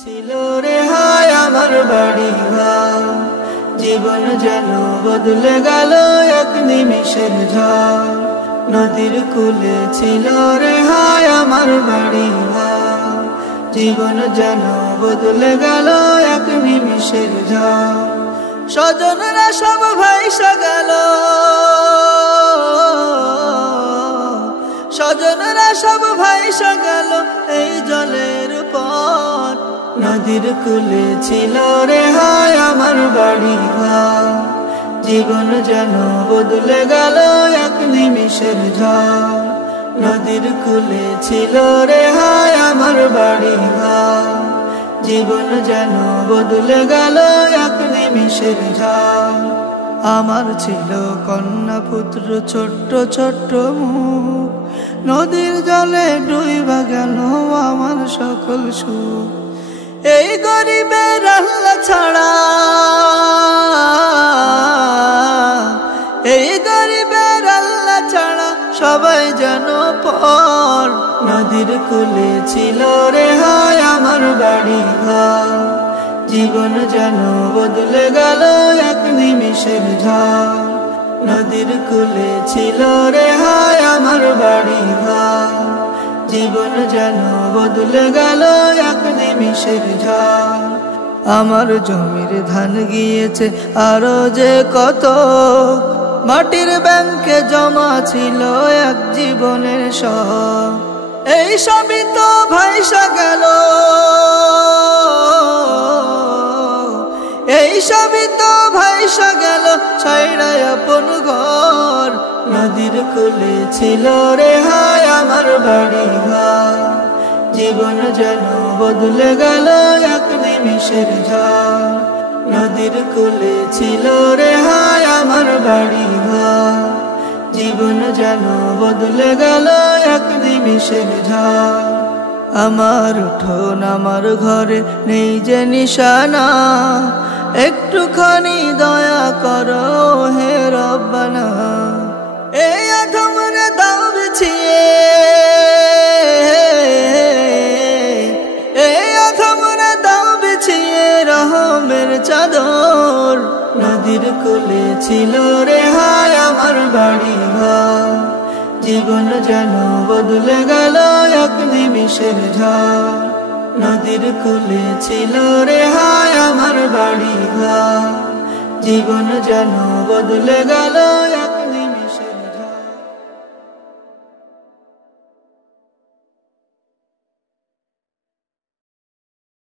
ছিল রে হায় আমার বাড়ি ঘর, জীবন যেন বদলে গেল এক নিমিষের ঝড়। নদীর কূলে ছিল রে হায় আমার বাড়ি ঘর, জীবন যেন বদলে গেল এক নিমিষের ঝড়। স্বজনরা সব ভাইসা গেল, স্বজনরা সব ভাইসা গেল এই জলের পর। নদীর কূলে ছিল রে হায় আমার বাড়ি ঘর, জীবন যেন বদলে গেল এক নিমিষের ঝড়। নদীর কূলে ছিল রে হায় আমার বাড়ি ঘর, জীবন যেন বদলে গেল এক নিমিষের ঝড়। আমার ছিল কন্যা পুত্র ছোট্ট ছোট্ট মুখ, নদীর জলে ডুইবা গেল আমার সকল সুখ। এই গরিবের আল্লাহ ছাড়া, এই গরিবের আল্লাহ ছাড়া সবাই যেন পর। নদীর কূলে ছিল রে হায় আমার বাড়ি ঘর, জীবন যেন বদলে গেল এক নিমিষের ঝড়। নদীর কূলে ছিল রে হায় আমার বাড়ি ঘর, জীবন যেন বদলে গেল এক নিমিষের ঝড়। আমার জমির ধান গিয়েছে আরো যে কত, মাটির ব্যাংকে জমা ছিল এক জীবনের সব। এই সবই তো ভাইসা গেল, এই সবই তো ভাইসা গেল ছাইড়া আপন ঘর। নদীর কূলে ছিল রে হায় আমার বাড়ি ঘর, জীবন যেন বদলে গেল এক নিমিষের ঝড়। নদীর কূলে ছিল রে হায় আমার বাড়ি ঘর, জীবন যেন বদলে গেল এক নিমিষের ঝড়। আমার উঠোন আমার ঘরে নেই যে নিশানা, একটুখানি দয়া করো হে রব্বানা। এই আধমরে দাও বিছিয়ে, এই আধমরে দাও বিছিয়ে রহমের চাদর। নদীর কূলে ছিল রে হায় আমার বাড়ি ঘর, জীবন যেন বদলে গেল এক নিমিষের ঝড়। নদীর কূলে ছিল রে হায় আমার বাড়ি ঘর, জীবন যেন বদলে গেল